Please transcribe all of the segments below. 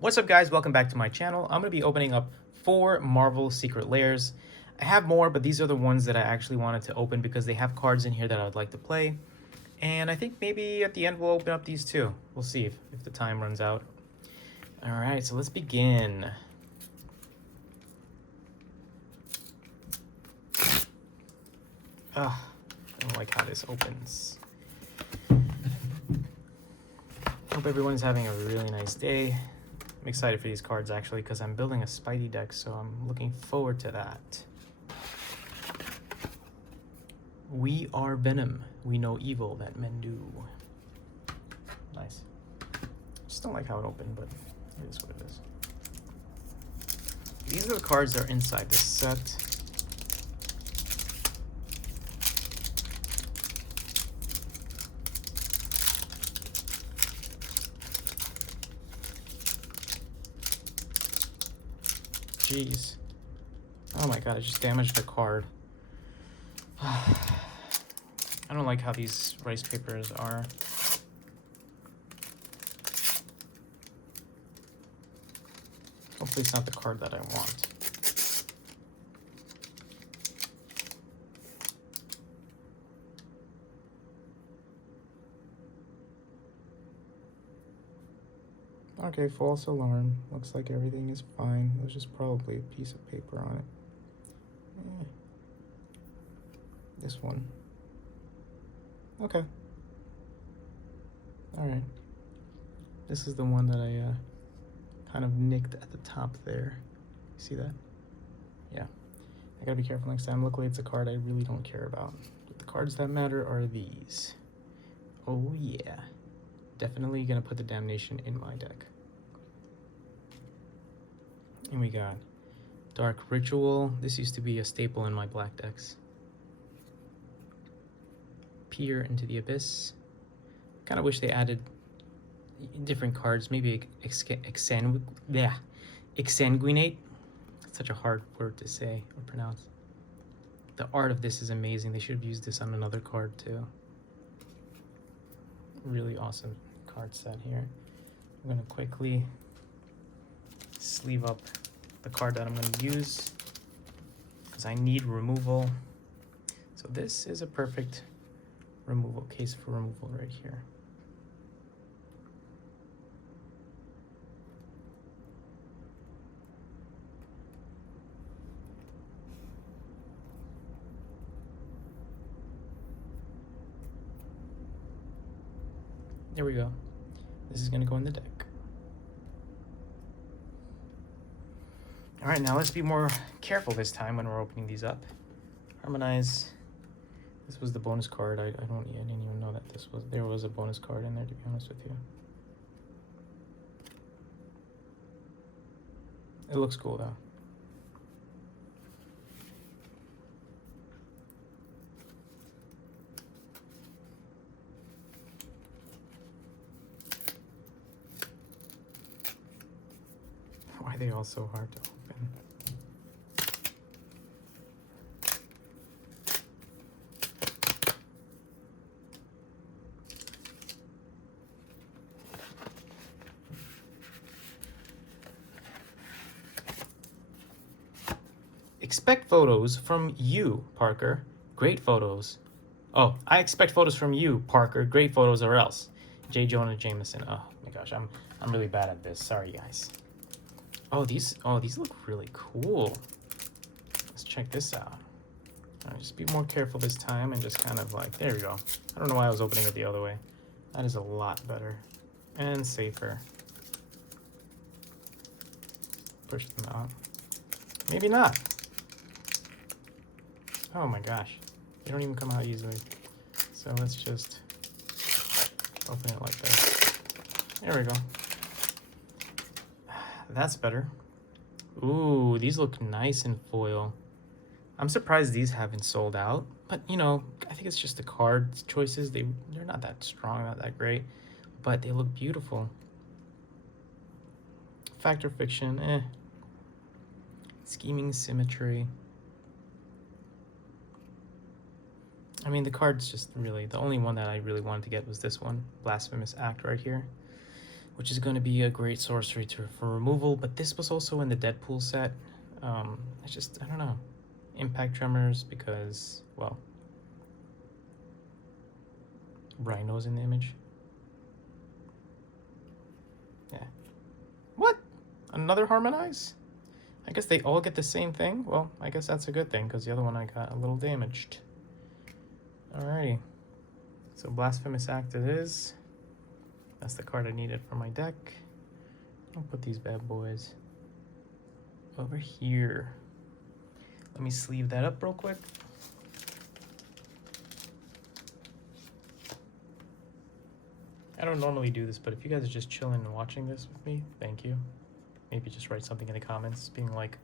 What's up, guys? Welcome back to my channel. I'm going to be opening up 4 Marvel Secret Lairs. I have more, but these are the ones that I actually wanted to open because they have cards in here that I would like to play. And I think maybe at the end we'll open up these too. We'll see if the time runs out. Alright, so let's begin. I don't like how this opens. Hope everyone's having a really nice day. I'm excited for these cards actually because I'm building a Spidey deck, so I'm looking forward to that. We are Venom. We know evil that men do. Nice. Just don't like how it opened, but it is what it is. These are the cards that are inside this set. Jeez. Oh my god, I just damaged the card. I don't like how these rice papers are. Hopefully it's not the card that I want. Okay, false alarm. Looks like everything is fine. There's just probably a piece of paper on it. This one. Okay. Alright. This is the one that I kind of nicked at the top there. See that? Yeah. I gotta be careful next time. Luckily it's a card I really don't care about. But the cards that matter are these. Oh yeah. Definitely gonna put the Damnation in my deck. And we got Dark Ritual. This used to be a staple in my black decks. Peer into the Abyss. Kind of wish they added different cards. Maybe Exsanguinate. That's such a hard word to say or pronounce. The art of this is amazing. They should have used this on another card too. Really awesome card set here. I'm gonna quickly sleeve up the card that I'm going to use because I need removal. So this is a perfect removal case for removal right here. There we go. This is going to go in the deck. All right, now let's be more careful this time when we're opening these up. Harmonize. This was the bonus card. I didn't even know that there was a bonus card in there, to be honest with you. It looks cool though. Why are they all so hard to open? Expect photos from you, Parker. Great photos. Oh, I expect photos from you, Parker. Great photos or else. J. Jonah Jameson. Oh my gosh, I'm really bad at this. Sorry, guys. Oh, these look really cool. Let's check this out. All right, just be more careful this time and just kind of like, there we go. I don't know why I was opening it the other way. That is a lot better and safer. Push them out. Maybe not. Oh my gosh. They don't even come out easily. So let's just open it like this. There we go. That's better. Ooh, these look nice in foil. I'm surprised these haven't sold out, but you know, I think it's just the card choices. They're not that strong, not that great, but they look beautiful. Fact or Fiction, Scheming Symmetry. I mean, the card's just really, the only one that I really wanted to get was this one, Blasphemous Act right here, which is going to be a great sorcery for removal. But this was also in the Deadpool set. I don't know. Impact Tremors because, well, Rhino's in the image. Yeah. What? Another Harmonize? I guess they all get the same thing. Well, I guess that's a good thing because the other one I got a little damaged. Alrighty. So Blasphemous Act it is. That's the card I needed for my deck. I'll put these bad boys over here. Let me sleeve that up real quick. I don't normally do this, but if you guys are just chilling and watching this with me, thank you. Maybe just write something in the comments being like,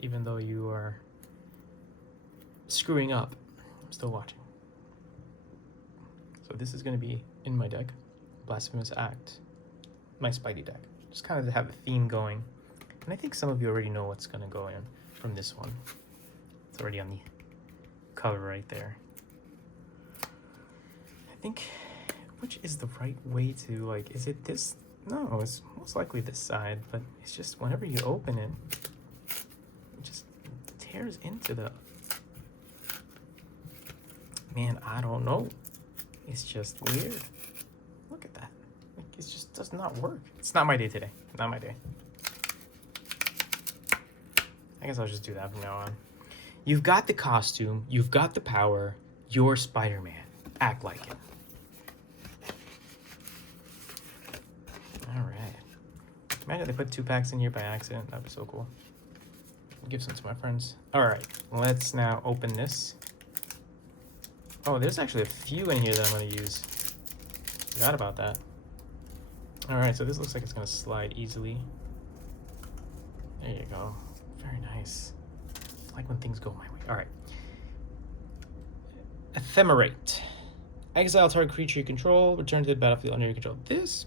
even though you are screwing up, I'm still watching. So this is going to be in my deck, Blasphemous Act, my Spidey deck. Just kind of to have a theme going. And I think some of you already know what's going to go in from this one. It's already on the cover right there. I think, which is the right way to, like, is it this? No, it's most likely this side, but it's just whenever you open it, it just tears into the, man, I don't know. It's just weird. Look at that. Like, it just does not work. It's not my day today. Not my day. I guess I'll just do that from now on. You've got the costume. You've got the power. You're Spider-Man. Act like it. All right. Imagine they put 2 packs in here by accident. That'd be so cool. I'll give some to my friends. All right. Let's now open this. Oh, there's actually a few in here that I'm going to use. Forgot about that. All right, so this looks like it's going to slide easily. There you go. Very nice. I like when things go my way. All right. Ephemerate. Exile target creature you control. Return to the battlefield under your control. This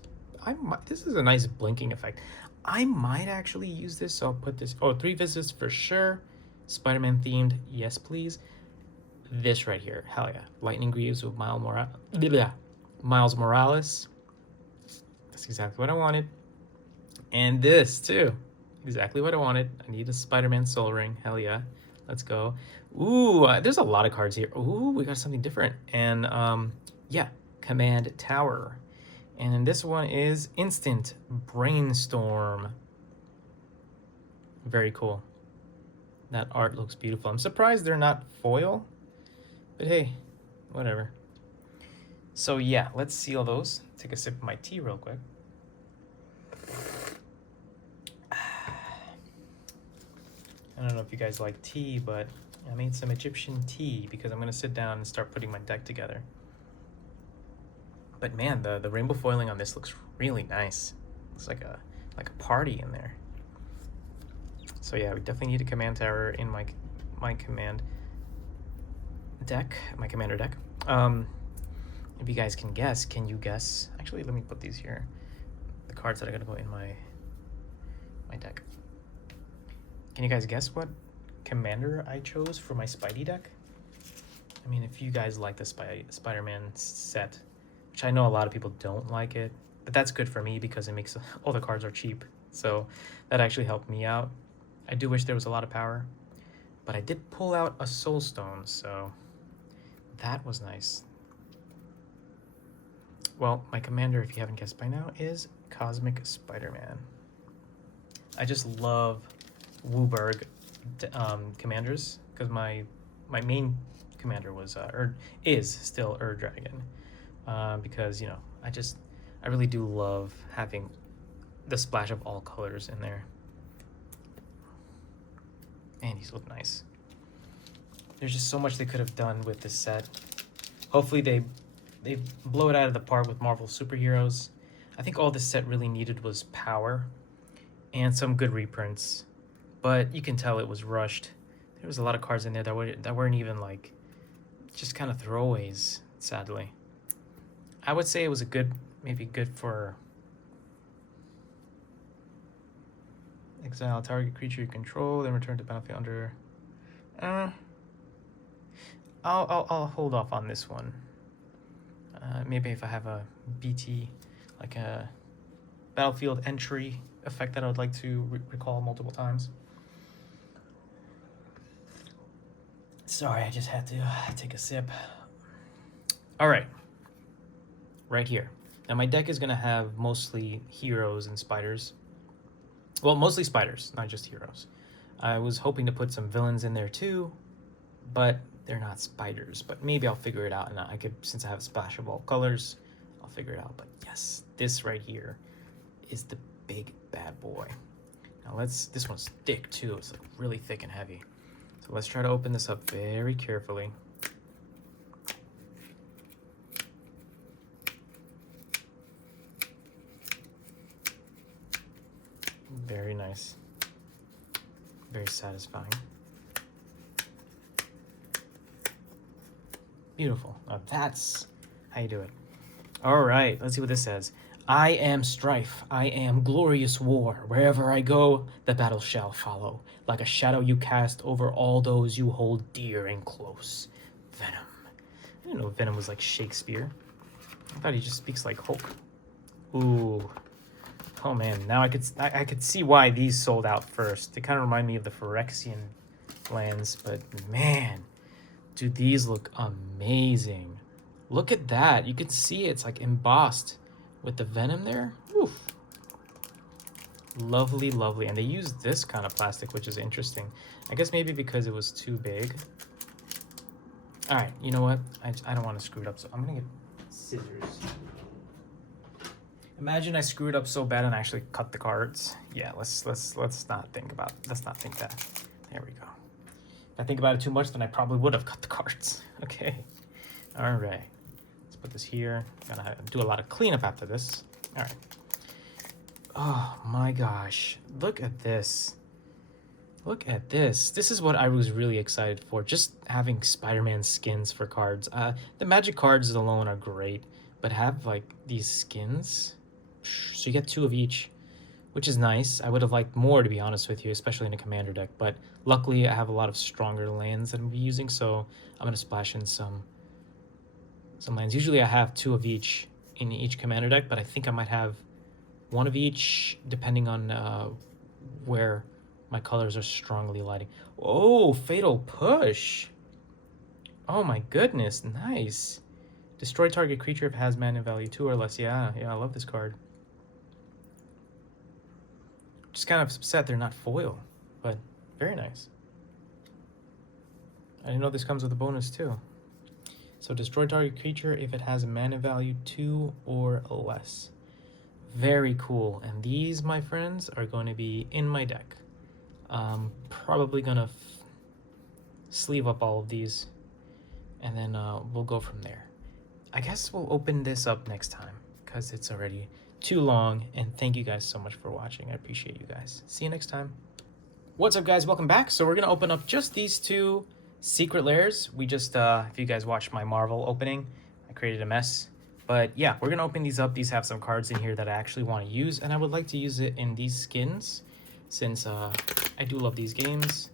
is a nice blinking effect. I might actually use this, so I'll put this. Oh, 3 visits for sure. Spider-Man themed. Yes, please. This right here, hell yeah. Lightning Greaves with Miles Morales. That's exactly what I wanted. And this too, exactly what I wanted. I need a Spider-Man Soul Ring, hell yeah. Let's go. Ooh, there's a lot of cards here. Ooh, we got something different. And yeah, Command Tower. And then this one is Instant Brainstorm. Very cool. That art looks beautiful. I'm surprised they're not foil. But hey, whatever. So yeah, let's seal those. Take a sip of my tea real quick. I don't know if you guys like tea, but I made some Egyptian tea because I'm gonna sit down and start putting my deck together. But man, the rainbow foiling on this looks really nice. It's like a party in there. So yeah, we definitely need a command tower in my command deck, my commander deck. If you guys can guess, can you guess? Actually, let me put these here. The cards that are gonna go in my deck. Can you guys guess what commander I chose for my Spidey deck? I mean, if you guys like the Spider-Man set, which I know a lot of people don't like it, but that's good for me because it makes all the cards are cheap. So that actually helped me out. I do wish there was a lot of power, but I did pull out a Soul Stone, so that was nice. Well, my commander, if you haven't guessed by now, is Cosmic Spider-Man. I just love Wooburg commanders because my main commander was is still Dragon, because you know I really do love having the splash of all colors in there. Man, these look nice. There's just so much they could have done with this set. Hopefully they blow it out of the park with Marvel superheroes. I think all this set really needed was power and some good reprints, but you can tell it was rushed. There was a lot of cards in there that weren't even like, just kind of throwaways, sadly. I would say it was maybe good for exile a target creature you control, then return to battlefield under. I'll hold off on this one. Maybe if I have a BT like a battlefield entry effect that I would like to recall multiple times. Sorry, I just had to take a sip. All right, right here. Now my deck is gonna have mostly heroes and spiders. Well, mostly spiders, not just heroes. I was hoping to put some villains in there too, but they're not spiders. But maybe I'll figure it out, and I could, since I have a splash of all colors, I'll figure it out. But yes, this right here is the big bad boy. Now this one's thick too. It's like really thick and heavy. So let's try to open this up very carefully. Very nice. Very satisfying. Beautiful. Now that's how you do it. All right, let's see what this says. I am strife, I am glorious war. Wherever I go, the battle shall follow. Like a shadow you cast over all those you hold dear and close. Venom. I didn't know Venom was like Shakespeare. I thought he just speaks like Hulk. Ooh. Oh man, now I could see why these sold out first. They kind of remind me of the Phyrexian lands, but man, do these look amazing. Look at that. You can see it's like embossed with the Venom there. Oof. Lovely, lovely. And they used this kind of plastic, which is interesting. I guess maybe because it was too big. All right, you know what? I don't want to screw it up, so I'm gonna get scissors. Imagine I screwed up so bad and actually cut the cards. Yeah, let's not think that. There we go. If I think about it too much, then I probably would have cut the cards. Okay. All right. Let's put this here. Gotta do a lot of cleanup after this. All right. Oh my gosh. Look at this. Look at this. This is what I was really excited for. Just having Spider-Man skins for cards. The Magic cards alone are great, but have like these skins. So you get 2 of each, which is nice. I would have liked more, to be honest with you, especially in a commander deck. But luckily, I have a lot of stronger lands that I'm using, so I'm going to splash in some lands. Usually I have 2 of each in each commander deck, but I think I might have 1 of each, depending on where my colors are strongly lighting. Oh, Fatal Push. Oh my goodness, nice. Destroy target creature if it has mana value 2 or less. Yeah, I love this card. Just kind of upset they're not foil, but very nice. I didn't know this comes with a bonus too. So destroy target creature if it has a mana value 2 or less. Very cool. And these, my friends, are going to be in my deck. Probably gonna sleeve up all of these, and then we'll go from there. I guess we'll open this up next time because it's already too long, and thank you guys so much for watching. I appreciate you guys. See you next time. What's up, guys? Welcome back. So we're gonna open up just these 2 secret lairs. We just if you guys watched my Marvel opening, I created a mess, but yeah, we're gonna open these up. These have some cards in here that I actually want to use, and I would like to use it in these skins since I do love these games,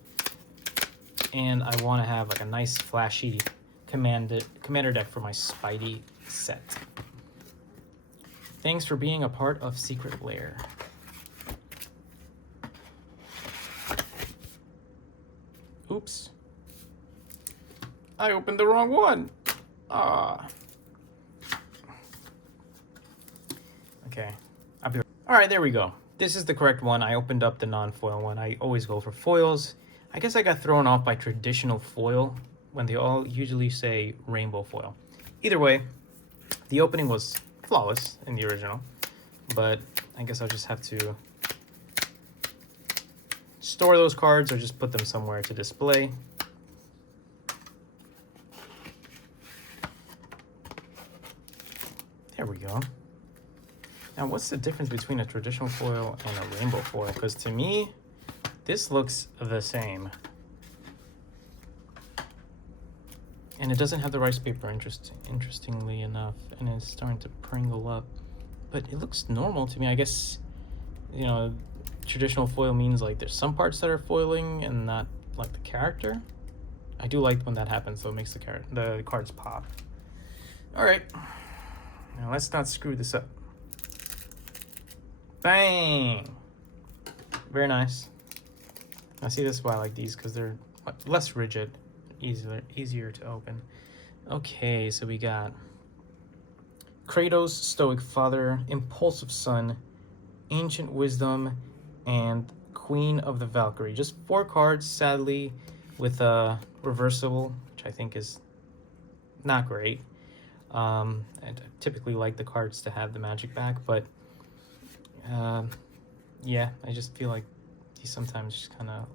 and I want to have like a nice flashy commander deck for my Spidey set. Thanks for being a part of Secret Lair. Oops. I opened the wrong one. Okay. Alright, there we go. This is the correct one. I opened up the non-foil one. I always go for foils. I guess I got thrown off by traditional foil when they all usually say rainbow foil. Either way, the opening was flawless in the original, but I guess I'll just have to store those cards or just put them somewhere to display. There we go. Now, what's the difference between a traditional foil and a rainbow foil? Because to me, this looks the same. And it doesn't have the rice paper, interestingly enough, and it's starting to pringle up. But it looks normal to me. I guess, you know, traditional foil means like there's some parts that are foiling and not like the character. I do like when that happens, though. It makes the cards pop. All right. Now let's not screw this up. Bang! Very nice. I see this is why I like these, because they're less rigid, easier to open. Okay, so we got Kratos, Stoic Father, Impulsive Son, Ancient Wisdom, and Queen of the Valkyrie. Just 4 cards, sadly, with a reversible, which I think is not great. I typically like the cards to have the magic back, but yeah, I just feel like these sometimes just kind of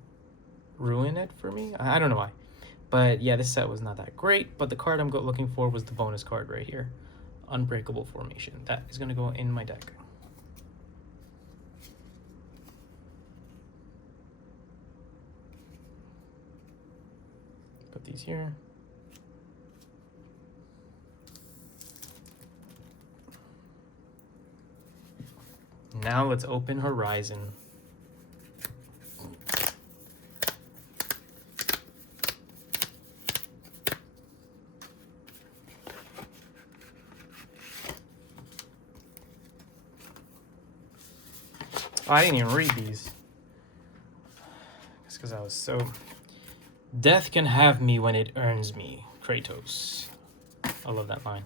ruin it for me. I don't know why. But yeah, this set was not that great, but the card I'm looking for was the bonus card right here. Unbreakable Formation. That is going to go in my deck. Put these here. Now let's open Horizon. Oh, I didn't even read these. It's because I was so... Death can have me when it earns me, Kratos. I love that line.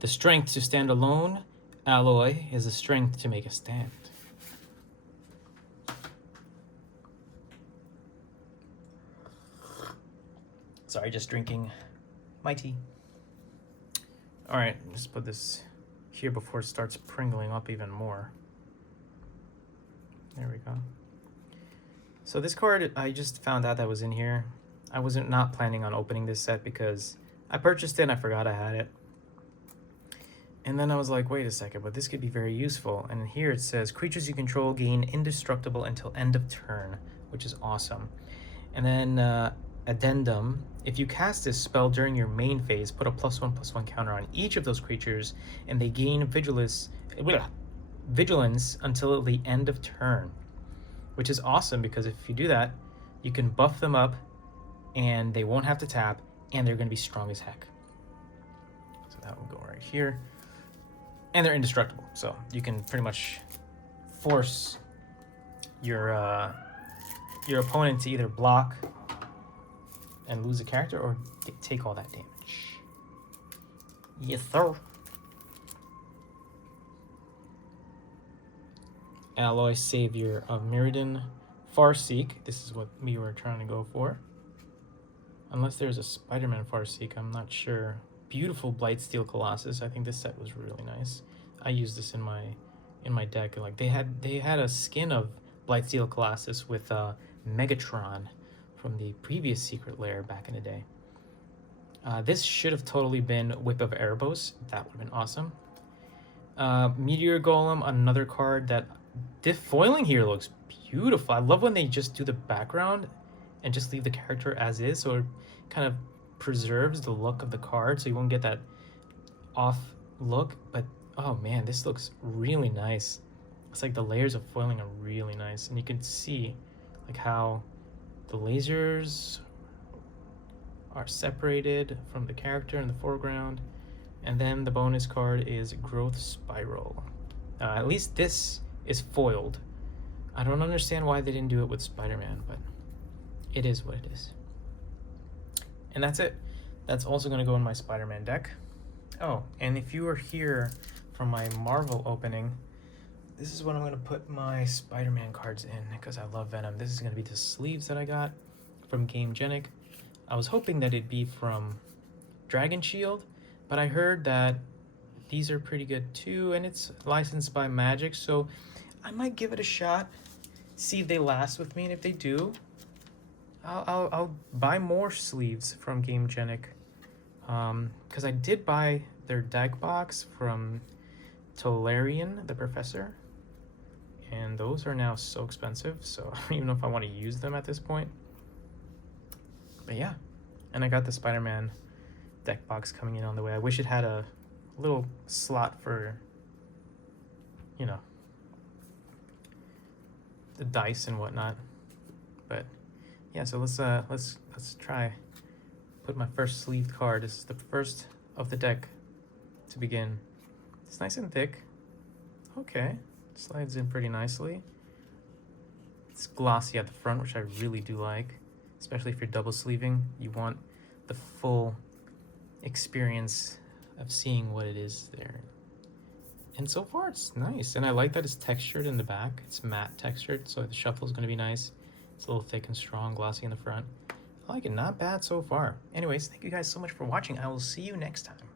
The strength to stand alone, Alloy, is the strength to make a stand. Sorry, just drinking my tea. All right, just put this here before it starts pringling up even more. There we go. So this card, I just found out that was in here. I wasn't not planning on opening this set because I purchased it and I forgot I had it. And then I was like, wait a second, but this could be very useful. And here it says, creatures you control gain indestructible until end of turn, which is awesome. And then addendum, if you cast this spell during your main phase, put a +1/+1 counter on each of those creatures, and they gain vigilance until the end of turn, which is awesome because if you do that, you can buff them up and they won't have to tap and they're going to be strong as heck. So that will go right here. And they're indestructible, so you can pretty much force your opponent to either block and lose a character or take all that damage. Yes, sir. Alloy, Savior of Mirrodin, Farseek. This is what we were trying to go for. Unless there's a Spider-Man Farseek, I'm not sure. Beautiful Blightsteel Colossus. I think this set was really nice. I used this in my deck. Like they had a skin of Blightsteel Colossus with Megatron from the previous Secret Lair back in the day. This should have totally been Whip of Erebos. That would have been awesome. Meteor Golem, another card that the foiling here looks beautiful. I love when they just do the background and just leave the character as is, so it kind of preserves the look of the card, so you won't get that off look. But oh man, this looks really nice. It's like the layers of foiling are really nice, and you can see like how the lasers are separated from the character in the foreground. And then the bonus card is Growth Spiral. At least this is foiled. I don't understand why they didn't do it with Spider-Man, but it is what it is. And that's it. That's also going to go in my Spider-Man deck. Oh, and if you were here from my Marvel opening, this is what I'm going to put my Spider-Man cards in because I love Venom. This is going to be the sleeves that I got from GameGenic. I was hoping that it'd be from Dragon Shield, but I heard that these are pretty good too, and it's licensed by Magic, so I might give it a shot, see if they last with me, and if they do, I'll buy more sleeves from GameGenic, because I did buy their deck box from Tolarian, the Professor, and those are now so expensive, so I don't even know if I want to use them at this point. But yeah, and I got the Spider-Man deck box coming in on the way. I wish it had a little slot for, you know, the dice and whatnot. But yeah, so let's try put my first sleeved card. This is the first of the deck to begin. It's nice and thick. Okay, Slides in pretty nicely. It's glossy at the front, which I really do like, especially if you're double sleeving. You want the full experience of seeing what it is there. And so far it's nice, and I like that it's textured in the back. It's matte textured, so the shuffle is going to be nice. It's a little thick and strong, glossy in the front. I like it, not bad so far. Anyways, thank you guys so much for watching. I will see you next time.